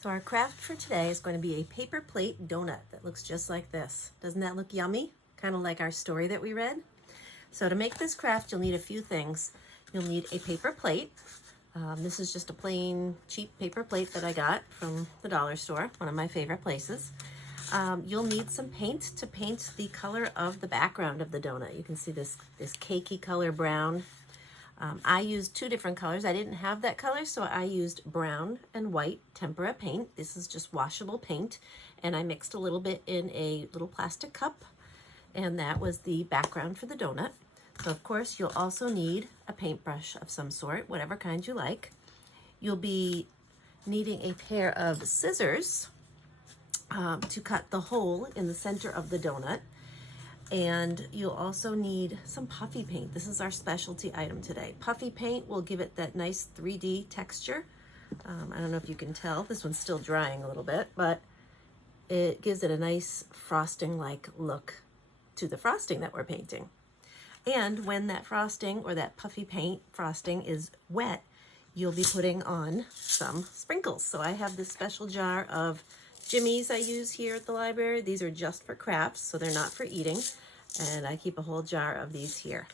So our craft for today is going to be a paper plate donut that looks just like this. Doesn't that look yummy? Kind of like our story that we read. So to make this craft, you'll need a few things. You'll need a paper plate. This is just a plain, cheap paper plate that I got from the dollar store, one of my favorite places. You'll need some paint to paint the color of the background of the donut. You can see this cakey color brown. I used two different colors. I didn't have that color, so I used brown and white tempera paint. This is just washable paint, and I mixed a little bit in a little plastic cup, and that was the background for the donut. So of course, you'll also need a paintbrush of some sort, whatever kind you like. You'll be needing a pair of scissors to cut the hole in the center of the donut. And you'll also need some puffy paint. This is our specialty item today. Puffy paint will give it that nice 3D texture. I don't know if you can tell, this one's still drying a little bit, but it gives it a nice frosting-like look to the frosting that we're painting. And when that frosting or that puffy paint frosting is wet, you'll be putting on some sprinkles. So I have this special jar of jimmies I use here at the library. These are just for crafts, so they're not for eating. And I keep a whole jar of these here.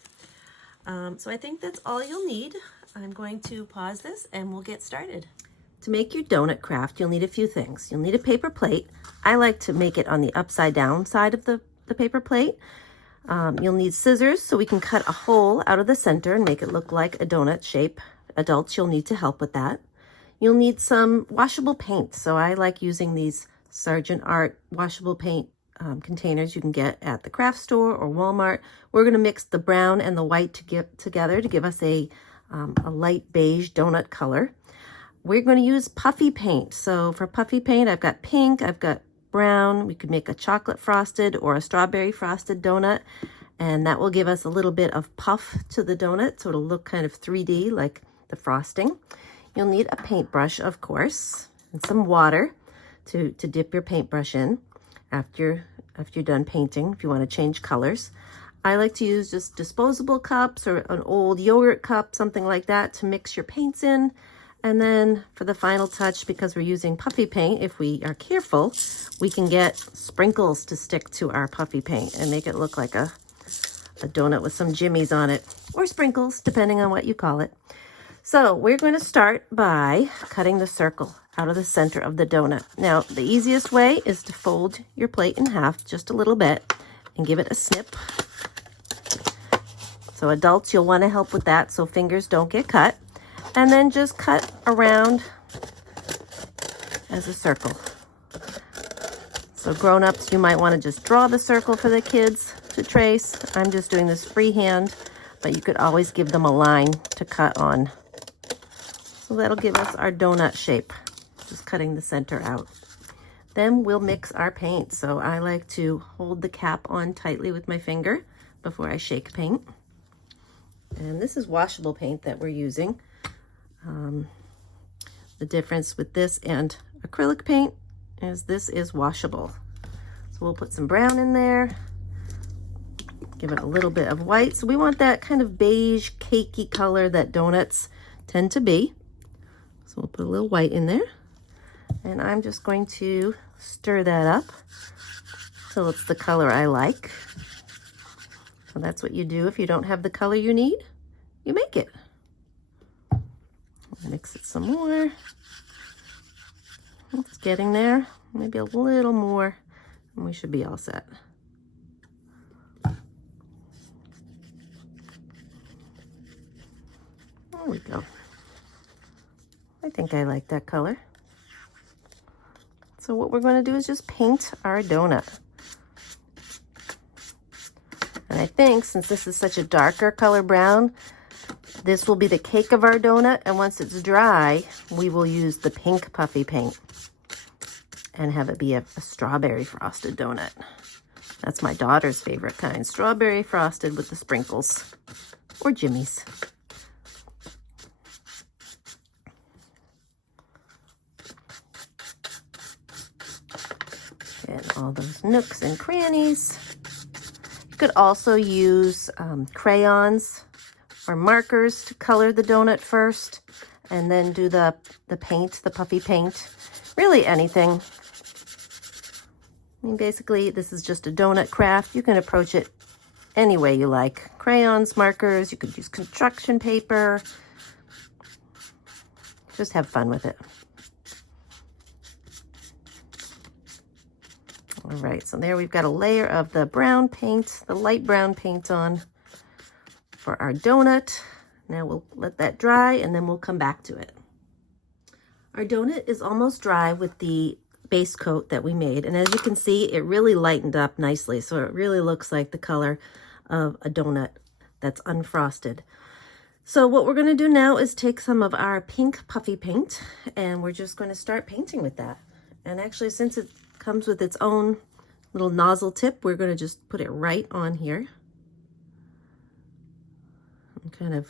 So I think that's all you'll need. I'm going to pause this and we'll get started. To make your donut craft, you'll need a few things. You'll need a paper plate. I like to make it on the upside down side of the paper plate. You'll need scissors so we can cut a hole out of the center and make it look like a donut shape. Adults, you'll need to help with that. You'll need some washable paint. So I like using these Sargent Art washable paint containers you can get at the craft store or Walmart. We're going to mix the brown and the white together to give us a light beige donut color. We're going to use puffy paint. So for puffy paint, I've got pink, I've got brown. We could make a chocolate frosted or a strawberry frosted donut, and that will give us a little bit of puff to the donut, so it'll look kind of 3D like the frosting. You'll need a paintbrush, of course, and some water to dip your paintbrush in after you're done painting, if you want to change colors. I like to use just disposable cups or an old yogurt cup, something like that, to mix your paints in. And then for the final touch, because we're using puffy paint, if we are careful, we can get sprinkles to stick to our puffy paint and make it look like a donut with some jimmies on it, or sprinkles, depending on what you call it. So we're going to start by cutting the circle out of the center of the donut. Now, the easiest way is to fold your plate in half just a little bit and give it a snip. So adults, you'll want to help with that so fingers don't get cut. And then just cut around as a circle. So grown-ups, you might want to just draw the circle for the kids to trace. I'm just doing this freehand, but you could always give them a line to cut on. So that'll give us our donut shape, just cutting the center out. Then we'll mix our paint. So I like to hold the cap on tightly with my finger before I shake paint. And this is washable paint that we're using. The difference with this and acrylic paint is this is washable. So we'll put some brown in there, give it a little bit of white. So we want that kind of beige, cakey color that donuts tend to be. So we'll put a little white in there. And I'm just going to stir that up till it's the color I like. So that's what you do if you don't have the color you need. You make it. Mix it some more. It's getting there. Maybe a little more, and we should be all set. There we go. I think I like that color. So what we're going to do is just paint our donut. And I think since this is such a darker color brown, this will be the cake of our donut, and once it's dry, we will use the pink puffy paint and have it be a strawberry frosted donut. That's my daughter's favorite kind, strawberry frosted with the sprinkles or jimmies. And all those nooks and crannies. You could also use crayons or markers to color the donut first, and then do the paint, the puffy paint, really anything. I mean, basically, this is just a donut craft. You can approach it any way you like. Crayons, markers, you could use construction paper. Just have fun with it. All right, so there we've got a layer of the brown paint, the light brown paint on for our donut. Now we'll let that dry and then we'll come back to it. Our donut is almost dry with the base coat that we made. And as you can see, it really lightened up nicely. So it really looks like the color of a donut that's unfrosted. So what we're going to do now is take some of our pink puffy paint and we're just going to start painting with that. And actually, since it comes with its own little nozzle tip, we're going to just put it right on here and kind of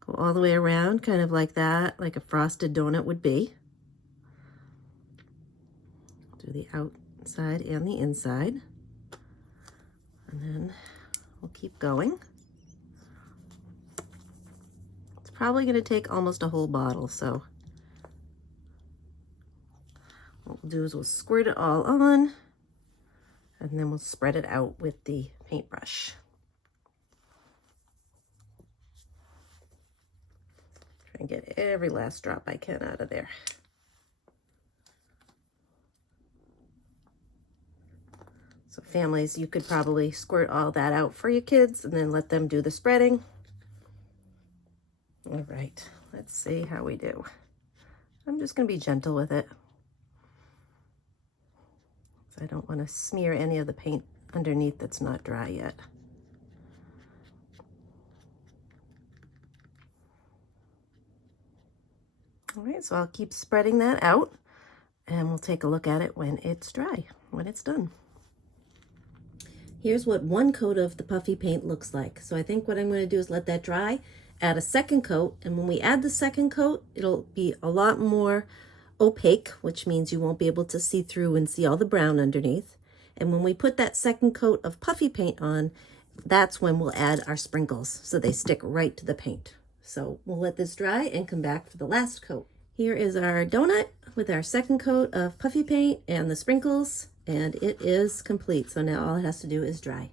go all the way around, kind of like that, like a frosted donut would be. Do the outside and the inside. And then we'll keep going. It's probably going to take almost a whole bottle, so what we'll do is we'll squirt it all on, and then we'll spread it out with the paintbrush. Try and get every last drop I can out of there. So families, you could probably squirt all that out for your kids and then let them do the spreading. All right, let's see how we do. I'm just going to be gentle with it. I don't want to smear any of the paint underneath that's not dry yet. All right, so I'll keep spreading that out and we'll take a look at it when it's dry, when it's done. Here's what one coat of the puffy paint looks like. So I think what I'm going to do is let that dry, add a second coat, and when we add the second coat, it'll be a lot more opaque, which means you won't be able to see through and see all the brown underneath. And when we put that second coat of puffy paint on, that's when we'll add our sprinkles so they stick right to the paint. So we'll let this dry and come back for the last coat. Here is our donut with our second coat of puffy paint and the sprinkles, and it is complete. So now all it has to do is dry.